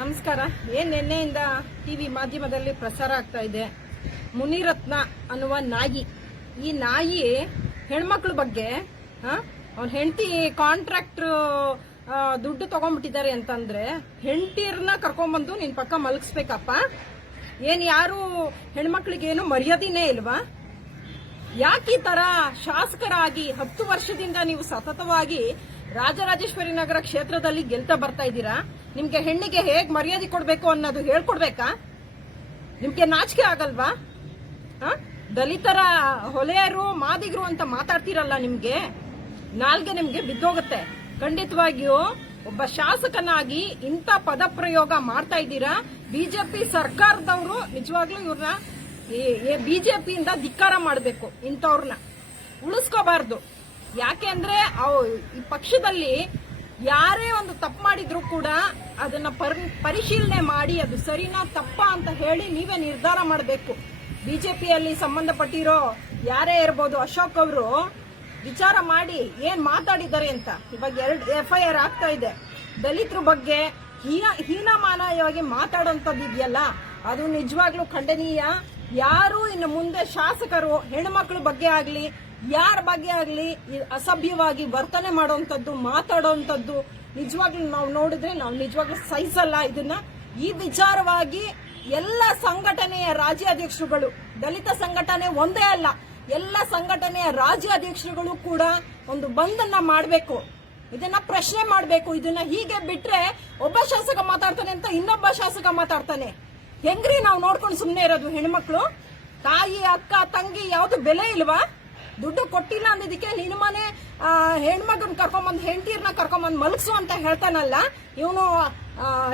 ನಮಸ್ಕಾರ. ನಿನ್ನೆಯಿಂದ ಟಿವಿ ಮಾಧ್ಯಮದಲ್ಲಿ ಪ್ರಸಾರ ಆಗ್ತಾ ಇದೆ ಮುನಿರತ್ನ ಅನ್ನುವ ನಾಯಿ. ಈ ನಾಯಿ ಹೆಣ್ಮಕ್ಳ ಬಗ್ಗೆ ಅವ್ನ ಹೆಂಡತಿ ಕಾಂಟ್ರಾಕ್ಟರ್ ದುಡ್ಡು ತಗೊಂಡ್ಬಿಟ್ಟಿದ್ದಾರೆ ಅಂತಂದ್ರೆ ಹೆಂಡತಿಯರನ್ನ ಕರ್ಕೊಂಡ್ಬಂದು ನಿನ್ ಪಕ್ಕ ಮಲಗಿಸ್ಬೇಕಪ್ಪ. ಯಾರು ಹೆಣ್ಮಕ್ಳಿಗೇನು ಮರ್ಯಾದಿನೇ ಇಲ್ವಾ? ಯಾಕೆ ಈ ತರ ಶಾಸಕರಾಗಿ 10 ವರ್ಷದಿಂದ ನೀವು ಸತತವಾಗಿ ರಾಜರಾಜೇಶ್ವರಿ ನಗರ ಕ್ಷೇತ್ರದಲ್ಲಿ ಗೆಲ್ತಾ ಬರ್ತಾ ಇದ್ದೀರಾ? ನಿಮ್ಗೆ ಹೆಣ್ಣಿಗೆ ಹೇಗ್ ಮರ್ಯಾದೆ ಕೊಡ್ಬೇಕು ಅನ್ನೋದು ಹೇಳ್ಕೊಡ್ಬೇಕಾ? ನಿಮ್ಗೆ ನಾಚಿಕೆ ಆಗಲ್ವಾ? ದಲಿತರ ಹೊಲೆಯರು ಮಾದಿಗರು ಅಂತ ಮಾತಾಡ್ತಿರಲ್ಲ, ನಿಮ್ಗೆ ನಾಲ್ಗೆ ನಿಮ್ಗೆ ಬಿದ್ದೋಗುತ್ತೆ. ಖಂಡಿತವಾಗಿಯೂ ಒಬ್ಬ ಶಾಸಕನಾಗಿ ಇಂಥ ಪದ ಪ್ರಯೋಗ ಮಾಡ್ತಾ ಇದ್ದೀರಾ. ಬಿಜೆಪಿ ಸರ್ಕಾರದವರು ನಿಜವಾಗ್ಲೂ ಇವ್ರನ್ನ ಬಿಜೆಪಿಯಿಂದ ಧಿಕ್ಕಾರ ಮಾಡಬೇಕು. ಇಂಥವ್ರನ್ನ ಉಳಿಸ್ಕೋಬಾರ್ದು. ಯಾಕೆ ಅಂದ್ರೆ ಈ ಪಕ್ಷದಲ್ಲಿ ಯಾರೇ ಒಂದು ತಪ್ಪು ಮಾಡಿದ್ರು ಕೂಡ ಅದನ್ನ ಪರಿಶೀಲನೆ ಮಾಡಿ ಅದು ಸರಿನಾ ತಪ್ಪಾ ಅಂತ ಹೇಳಿ ನೀವೇ ನಿರ್ಧಾರ ಮಾಡಬೇಕು. ಬಿಜೆಪಿಯಲ್ಲಿ ಸಂಬಂಧಪಟ್ಟಿರೋ ಯಾರೇ ಇರ್ಬೋದು, ಅಶೋಕ್ ಅವರು ವಿಚಾರ ಮಾಡಿ ಏನ್ ಮಾತಾಡಿದ್ದಾರೆ ಅಂತ ಇವಾಗ 2 FIR ಆಗ್ತಾ ಇದೆ. ದಲಿತರ ಬಗ್ಗೆ ಹೀನಮಾನವಾಗಿ ಮಾತಾಡೋಂಥದ್ದು ಇದೆಯಲ್ಲ, ಅದು ನಿಜವಾಗ್ಲೂ ಖಂಡನೀಯ. ಯಾರು ಇನ್ನು ಮುಂದೆ ಶಾಸಕರು ಹೆಣ್ಮಕ್ಳ ಬಗ್ಗೆ ಆಗ್ಲಿ ಯಾರ ಬಗ್ಗೆ ಆಗ್ಲಿ ಅಸಭ್ಯವಾಗಿ ವರ್ತನೆ ಮಾಡೋಂಥದ್ದು ಮಾತಾಡೋಂಥದ್ದು ನಿಜವಾಗ್ಲೂ ನಾವು ನೋಡಿದ್ರೆ ನಾವು ನಿಜವಾಗ್ಲೂ ಸಹಿಸಲ್ಲ ಇದನ್ನ. ಈ ವಿಚಾರವಾಗಿ ಎಲ್ಲ ಸಂಘಟನೆಯ ರಾಜ್ಯಾಧ್ಯಕ್ಷರುಗಳು, ದಲಿತ ಸಂಘಟನೆ ಒಂದೇ ಅಲ್ಲ, ಎಲ್ಲ ಸಂಘಟನೆಯ ರಾಜ್ಯಾಧ್ಯಕ್ಷರುಗಳು ಕೂಡ ಒಂದು ಬಂದನ್ನ ಮಾಡಬೇಕು. ಇದನ್ನ ಪ್ರಶ್ನೆ ಮಾಡಬೇಕು. ಇದನ್ನ ಹೀಗೆ ಬಿಟ್ರೆ ಒಬ್ಬ ಶಾಸಕ ಮಾತಾಡ್ತಾನೆ ಅಂತ ಇನ್ನೊಬ್ಬ ಶಾಸಕ ಮಾತಾಡ್ತಾನೆ. ಹೆಂಗ್ರಿ ನಾವು ನೋಡ್ಕೊಂಡು ಸುಮ್ನೆ ಇರೋದು? ಹೆಣ್ಮಕ್ಳು, ತಾಯಿ, ಅಕ್ಕ, ತಂಗಿ ಯಾವ್ದು ಬೆಲೆ ಇಲ್ವಾ? ದುಡ್ಡು ಕೊಟ್ಟಿಲ್ಲ ಅಂದಿದ್ದಕ್ಕೆ ನಿನ್ನ ಮನೆ ಹೆಣ್ಮಗನ್ ಕರ್ಕೊಂಬಂದ್ ಹೆಂಡತಿರ್ನ ಕರ್ಕೊಂಬಂದ್ ಮಲಗಿಸು ಅಂತ ಹೇಳ್ತಾನಲ್ಲ. ಇವನು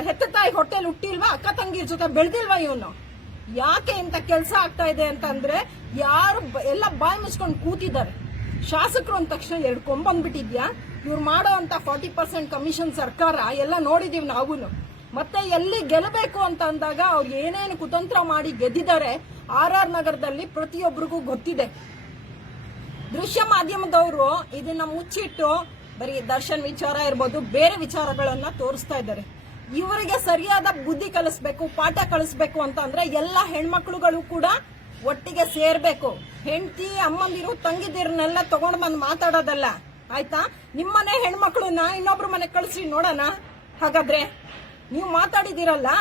ಹೆತ್ತ ತಾಯಿ ಹೊಟ್ಟೆಲಿ ಹುಟ್ಟಿಲ್ವಾ? ಅಕ್ಕ ತಂಗಿರ್ ಜೊತೆ ಬೆಳೆದಿಲ್ವಾ? ಇವನು ಯಾಕೆ ಇಂತ ಕೆಲಸ ಆಗ್ತಾ ಇದೆ ಅಂತಂದ್ರೆ ಯಾರು ಎಲ್ಲ ಬಾಯಿ ಮುಚ್ಕೊಂಡು ಕೂತಿದ್ದಾರೆ. ಶಾಸಕರು ಅಂದ ತಕ್ಷಣ 2 ಕೊಂಬಂದ್ಬಿಟ್ಟಿದ್ಯಾ? ಇವ್ರು ಮಾಡೋ ಅಂತ 40% ಕಮಿಷನ್ ಸರ್ಕಾರ ಎಲ್ಲ ನೋಡಿದೀವಿ ನಾವು. ಮತ್ತೆ ಎಲ್ಲಿ ಗೆಲ್ಲಬೇಕು ಅಂತ ಅಂದಾಗ ಅವ್ರು ಏನೇನು ಕುತಂತ್ರ ಮಾಡಿ ಗೆದ್ದಿದ್ದಾರೆ RR ನಗರದಲ್ಲಿ ಪ್ರತಿಯೊಬ್ಬರಿಗೂ ಗೊತ್ತಿದೆ. ದೃಶ್ಯ ಮಾಧ್ಯಮದವರು ಇದನ್ನ ಮುಚ್ಚಿಟ್ಟು ಬರೀ ದರ್ಶನ್ ವಿಚಾರ ಇರ್ಬೋದು, ಬೇರೆ ವಿಚಾರಗಳನ್ನ ತೋರಿಸ್ತಾ ಇದ್ದಾರೆ. ಇವರಿಗೆ ಸರಿಯಾದ ಬುದ್ಧಿ ಕಲಿಸ್ಬೇಕು, ಪಾಠ ಕಲಿಸ್ಬೇಕು ಅಂತ ಅಂದ್ರೆ ಎಲ್ಲ ಹೆಣ್ಮಕ್ಳುಗಳು ಕೂಡ ಒಟ್ಟಿಗೆ ಸೇರ್ಬೇಕು. ಹೆಂಡತಿ, ಅಮ್ಮಂದಿರು, ತಂಗಿದಿರನ್ನೆಲ್ಲ ತಗೊಂಡ್ ಬಂದ್ ಮಾತಾಡೋದಲ್ಲ, ಆಯ್ತಾ? ನಿಮ್ಮನೆ ಹೆಣ್ಮಕ್ಳನ್ನ ಇನ್ನೊಬ್ರು ಮನೆ ಕಳಿಸಿ ನೋಡೋಣ. ಹಾಗಾದ್ರೆ ನೀವು ಮಾತಾಡಿದಿರಲ್ಲ,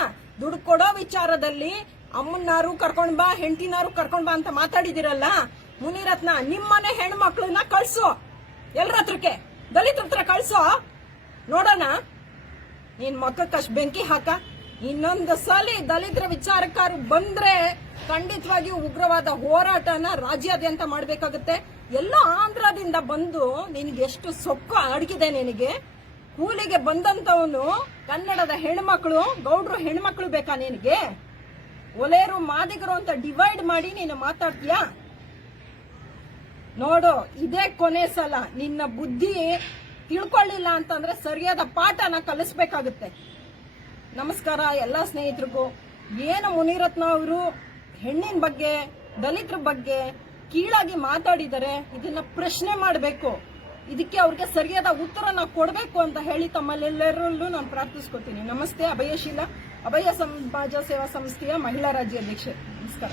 ದುಡ್ಡು ಕೊಡೋ ವಿಚಾರದಲ್ಲಿ ಅಮ್ಮನಾರು ಕರ್ಕೊಂಡ್ ಬಾ, ಹೆಂಡತಿನಾರು ಕರ್ಕೊಂಡ್ ಬಾ ಅಂತ ಮಾತಾಡಿದಿರಲ್ಲ. ಮುನಿರತ್ನ, ನಿಮ್ಮನೆ ಹೆಣ್ಮಕ್ಳನ್ನ ಕಳ್ಸು, ಎಲ್ರ ಹತ್ರಕ್ಕೆ, ದಲಿತರ ಹತ್ರ ಕಳ್ಸೋ ನೋಡೋಣ. ನೀನ್ ಮಕ್ಕಕ್ಕಷ್ಟು ಬೆಂಕಿ ಹಾಕ. ಇನ್ನೊಂದು ಸಲ ದಲಿತರ ವಿಚಾರಕ್ಕಾರು ಬಂದ್ರೆ ಖಂಡಿತವಾಗಿಯೂ ಉಗ್ರವಾದ ಹೋರಾಟನ ರಾಜ್ಯಾದ್ಯಂತ ಮಾಡ್ಬೇಕಾಗುತ್ತೆ. ಎಲ್ಲ ಆಂಧ್ರದಿಂದ ಬಂದು ನಿನ್ಗೆ ಎಷ್ಟು ಸೊಕ್ಕು ಅಡಗಿದೆ. ನಿನಗೆ ಕೂಲಿಗೆ ಬಂದಂತವನು ಕನ್ನಡದ ಹೆಣ್ಮಕ್ಳು, ಗೌಡ್ರು ಹೆಣ್ಮಕ್ಳು ಬೇಕಾ ನಿನಗೆ? ಒಲೆಯರು ಮಾದಿಗರು ಅಂತ ಡಿವೈಡ್ ಮಾಡಿ ನೀನು ಮಾತಾಡ್ತೀಯಾ? ನೋಡು, ಇದೇ ಕೊನೆ ಸಲ. ನಿನ್ನ ಬುದ್ಧಿ ತಿಳ್ಕೊಳ್ಳಿಲ್ಲ ಅಂತಂದ್ರೆ ಸರಿಯಾದ ಪಾಠನ ಕಲಿಸ್ಬೇಕಾಗುತ್ತೆ. ನಮಸ್ಕಾರ ಎಲ್ಲ ಸ್ನೇಹಿತರಿಗೂ. ಏನು ಮುನಿರತ್ನ ಅವರು ಹೆಣ್ಣಿನ ಬಗ್ಗೆ, ದಲಿತರ ಬಗ್ಗೆ ಕೀಳಾಗಿ ಮಾತಾಡಿದರೆ ಇದನ್ನ ಪ್ರಶ್ನೆ ಮಾಡಬೇಕು. ಇದಕ್ಕೆ ಅವ್ರಿಗೆ ಸರಿಯಾದ ಉತ್ತರನ ಕೊಡಬೇಕು ಅಂತ ಹೇಳಿ ತಮ್ಮಲ್ಲೆಲ್ಲರಲ್ಲೂ ನಾನು ಪ್ರಾರ್ಥಿಸ್ಕೊತೀನಿ. ನಮಸ್ತೆ. ಅಭಯಶೀಲ, ಅಭಯ ಸಮಾಜ ಸೇವಾ ಸಂಸ್ಥೆಯ ಮಹಿಳಾ ರಾಜ್ಯಾಧ್ಯಕ್ಷೆ. ನಮಸ್ಕಾರ.